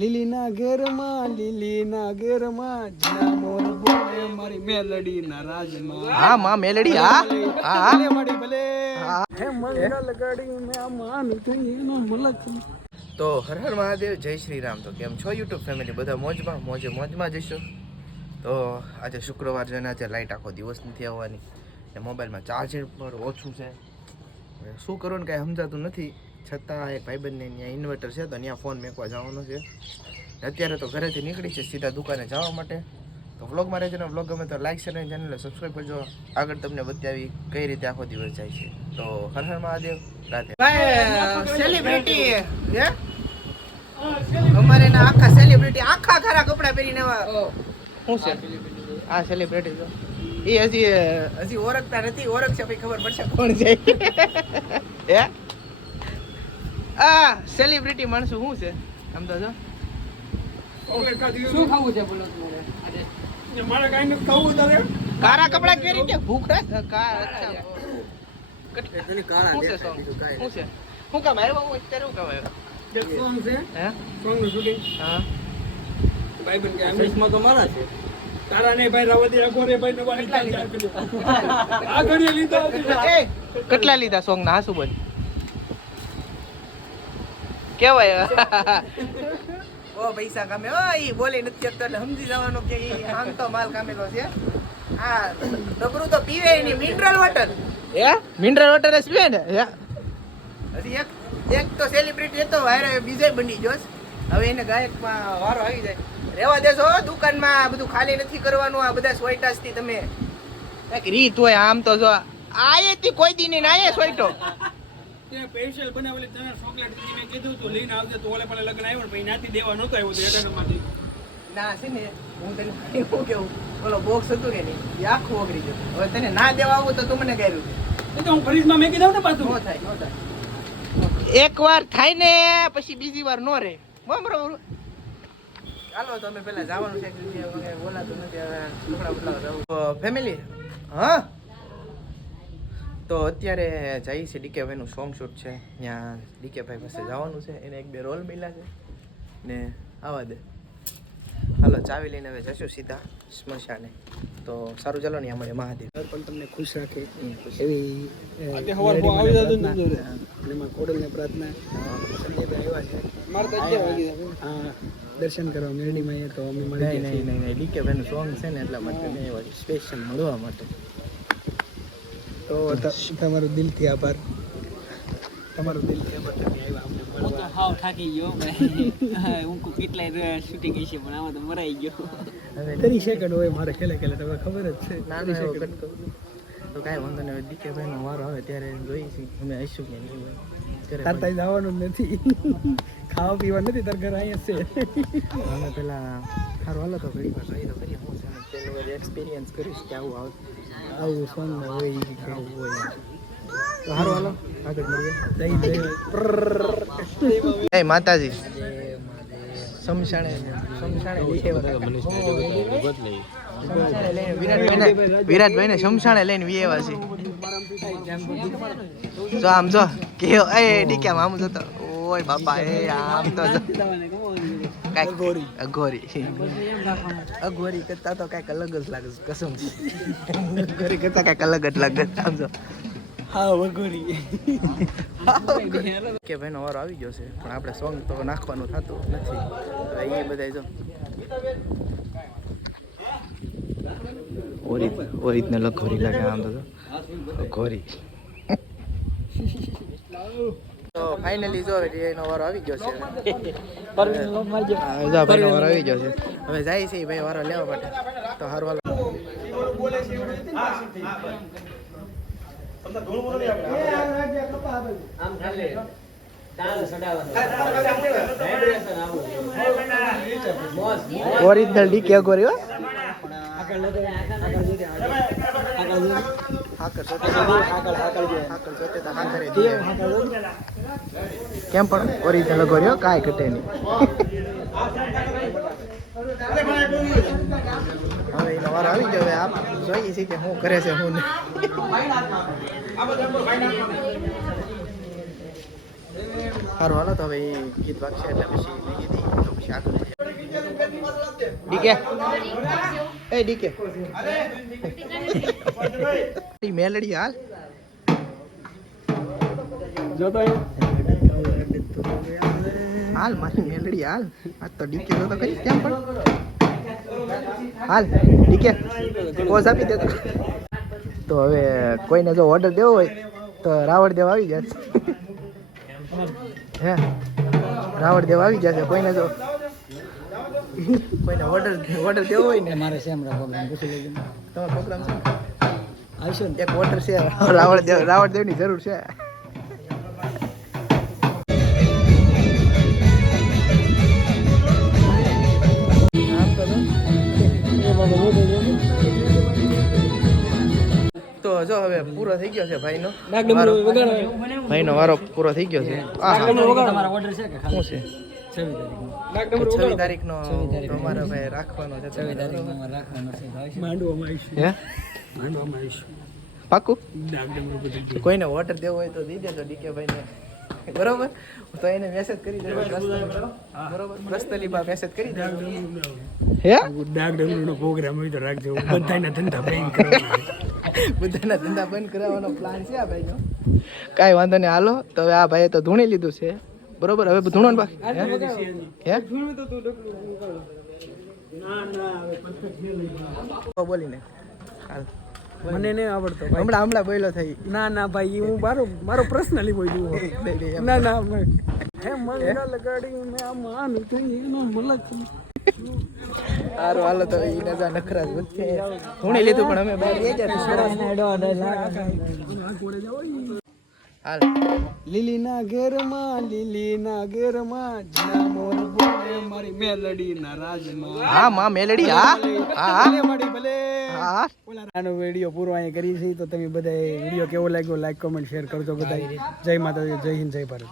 લીલી ના ઘેરમાં લીલીના ઘેરમાં જીના મોર બોલે મારી મેલડી ના રાજમાં. હા માં મેલડી હા હા ભલે મળી ભલે. હે. મંગલ ગડી મે માન તુંનો મલક. તો હર હર મહાદેવ જય શ્રી રામ તો કેમ છો યુટ્યુબ ફેમિલી? બધા મોજમાં મોજે મોજમાં જઈશું તો આજે શુક્રવાર છે ને આજે લાઇટ આખો દિવસ નથી આવવાની. ને મોબાઈલમાં ચાર્જર પર ઓછું છે. શું કરો ને કાંઈ સમજાતું નથી. છતાં એક ભાઈબંધને ત્યાં ઇન્વર્ટર છે તો ત્યાં ફોન મેકવા જવાનો છે. અત્યારે તો ઘરેથી નીકળી છે સીધા દુકાને જવા માટે. તો વ્લોગમાં રહેજો ને વ્લોગ ગમે તો લાઈક શેર અને ચેનલને સબસ્ક્રાઈબ કરજો. આગળ તમને બતાવી કઈ રીતે આખો દિવસ જાય છે. તો હર હર મહાદેવ રાધે. સેલિબ્રિટી હે? અમારે ના આખા સેલિબ્રિટી આખા ખરા કપડા પહેરીને શું છે? આ સેલિબ્રિટી જો એ હજી હજી ઓળખતા નથી ઓળખ છે પછી ખબર પડશે કોણ છે? હે? આ સેલિબ્રિટી માણસો શું છે? આમ તો જો. શું ખાવું છે બોલો તમારે મારે કાઈ ન ખાવું તારે? કારા કપડા પહેરી કે ભૂખ રાખ કાર અચ્છા શું છે શું છે? શું કામ આવ્યો હું અત્યારે શું કામ આવ્યો? સોંગ છે. હે? સોંગનું શૂટિંગ હા. ભાઈબંધ કે અમીશમાં તો મારા છે. તારા ને ભાઈ રાવતી રાખો રે ભાઈ નવા ઘડીએ લીધા? કેટલા લીધા સોંગ ના? હાસુ બોલ. કેવાય. ઓ પૈસા કામે. ઓ ઈ બોલે નથી શકતો એટલે સમજી જવાનો કે ઈ આમ તો માલ કામેલો છે. આ ડબરું તો પીવે ની મિનરલ વોટર હે? મિનરલ વોટર જ પીવે ને? હે? હજી એક એક તો સેલિબ્રિટી હતો વાયરે બીજે બની જોશ હવે એને ગાયકમાં વારો આવી જાય. રેવા દેશો દુકાનમાં બધું ખાલી નથી કરવાનું આ બધા સોયટાસથી તમે રીત હોય આમ તો જો આયે તી કોઈ દી નહીં આયે સોયટો. તે સ્પેશિયલ બનાવેલી તને ચોકલેટ મેં કીધું તું લઈને આવજે તો ઓલે પણ લગ્ન આવ્યો પણ નાથી દેવા નહોતો આવ્યો તો એકાનામાંથી ના છે ને હું તને એવું કેવું ઓલો બોક્સ હતું કે નહીં એ આખું ઓગળી જતું હવે તને ના દેવા આવું તો તું મને ગાયરું એ તો હું ફ્રીજમાં મેં કીધું ને પાછું. નો થાય નો થાય. એક વાર થાય ને પછી બીજી વાર નો રે બરાબર ચાલો તો અમે પેલા જવાનું છે ઓલા તો બોલાતું નથી ફેમિલી હા? તો અત્યારે જઈ છે ડીકે ભાઈનું સોંગ શૂટ છે. ત્યાં ડીકે ભાઈ પાસે જવાનું છે. એને એક બે રોલ મળ્યા છે. ને આવા દે. હાલો ચાવી લઈને હવે જશું સીધા સ્મશાને. તો સારું ચાલો ને મળે મહાદેવ. પણ તમને ખુશ રાખે. એવી કોડલને પ્રાર્થના. સંજયભાઈ આવ્યા છે. મારે તો વાગી દર્શન કરવા મેરડીમાં અહીંયા તો અમે મળી નહીં નહીં. નહીં ડીકે ભાઈનું સોંગ છે ને એટલા માટે સ્પેશિયલ મળવા માટે. તો ત- તમારો દિલથી આભાર. તમારો દિલથી આભાર. તમે આવ્યા અમને તો મળવા હાવ થાકી ગયો ભાઈ. હું કેટલાય શૂટિંગ છે પણ આમાં તો મરાઈ ગયો. ત્રીસ સેકન્ડ હોય મારે ખેલે ખેલે તમને ખબર જ છે. એવો કટકો તો. કાંઈ વાંધો નહીં ડીકે ભાઈનો વારો આવે ત્યારે જોઈશું અમે આવીશું કે નહીં હોય તાર જવાનું નથી. ખાવા પીવા નથી તાર ઘર અહીંયા છે. અમે પેલા સારું હાલો તો ઘડી વાર તો કરીએ હું એક્સપિરિયન્સ કરીશ કે આવું આવે. આવું સોંગ હોય કે આવું હોય તો સારું હાલો. આગળ મળીએ. જય માતાજી. સમસાણે સમસાણે વિરાટભાઈ ને શમશાણે લઈને વિયેવા છે. જો આમ જો કે એ ડીકે આમ જતો. ઓય બાપા એ આમ તો અઘોરી. અઘોરી. અઘોરી કરતા તો કાંઈક અલગ જ લાગે કસમ અઘોરી કરતા કાંઈક અલગ જ લાગે સમજો હા વગોરી કે ભાઈનો વારો આવી ગયો છે પણ આપણે સોંગ તો નાખવાનું થતું નથી. હવે એ બધા જો. ઓરી ઓરીતને લખોરી લાગે આમ તો. ઘોરી તો ફાઇનલી જો એનો વારો આવી ગયો છે. વારો આવી ગયો છે. હવે જાય છે ભાઈ વારો લેવા માટે. તો હારું વાલો ઓરિજિનલ ડીકે ગોરી હો. હાકર સોતે હાકર સોતે તો હાકરે દીએ. કેમ પણ ઓરિજિનલ હો કાંઈ ઘટે નહીં. હવે એનો વારો આવી ગયો હવે આપ જોઈએ છીએ કે શું કરે છે શું સારું હાલો તો હવે ગીત વાગશે એટલે પછી મેં કીધી તો પછી આગળ ડીકે? એ ડીકે. ઈ મેલડી હાલ. જોતો હાલ, મારી મેલડી હાલ. આ તો ડીકે તો પણ? હાલ, ડીકે. પોઝ આપી દેતો તો. તો હવે કોઈને જો ઓર્ડર દેવો હોય, તો રાવણ દેવ આવી જશે હે? રાવણ દેવ આવી જશે કોઈને જો. કોઈને ઓર્ડર ઓર્ડર દેવો હોય ને? મારે સેમ રાખો પૂછી લેજો. તમારો પ્રોગ્રામ છે? આવશો ને? એક ઓર્ડર છે. રાવળ દેવ રાવળ દેવની જરૂર છે. તો જો. હવે પૂરો થઈ ગયો છે ભાઈનો. ભાઈનો વારો પૂરો થઈ ગયો છે. આ હા. તમારા ઓર્ડર છે કે ખાલી? શું છે? છવ્વીસ તારીખ છવ્વીસ તારીખનો અમારે ભાઈ રાખવાનો છે. છવ્વીસ તારીખ અમારે રાખવાનો છે. માંડવામાં આવીશું. હે? માંડવામાં આવીશું. પાકું ડાક ડમરું બધું તો કોઈને ઓર્ડર દેવો હોય તો દઈ દેજો ડીકે ભાઈને બરોબર? તો એને મેસેજ કરી દેજો. બરોબર? પ્રસ્તલીમાં મેસેજ કરી દેજો. હે? ડાક ડમરૂનો પ્રોગ્રામ હોય તો રાખજો. બધાના ધંધા બંધ કરવાના બધાના ધંધા બંધ કરાવવાનો પ્લાન છે આ ભાઈનો? કાંઈ વાંધો નહીં. હાલો તો હવે આ ભાઈએ તો ધૂણી લીધું છે. બરોબર હવે ધૂણો ને હે હે બોલીને હાલ મને નહીં આવડતો હમણાં હમણાં બોલો થઈ ના ના ભાઈ હું મારો મારો પર્સનલી બોલ્યું ના ના હે મંગલ ગાડી મે આ માન થઈ એનો મલક સારું હાલો તો ઈને નજા નખરા જ વધશે લીધું પણ અમે બહાર લઈ હાલ. લીલીના ઘેરમાં લીલીના ઘેરમાં જીના મોર બોલે મારી મેલડીના રાજમાં. હા માં મેલડી હા હા ભલે મારી ભલે. હા ઓલા આનો વિડિયો પૂરો અહીં કરી છે તો તમે બધા વિડિયો કેવો લાગ્યો લાઈક કોમેન્ટ શેર કરજો બધા જય માતાજી જય હિન્દ જય ભારત.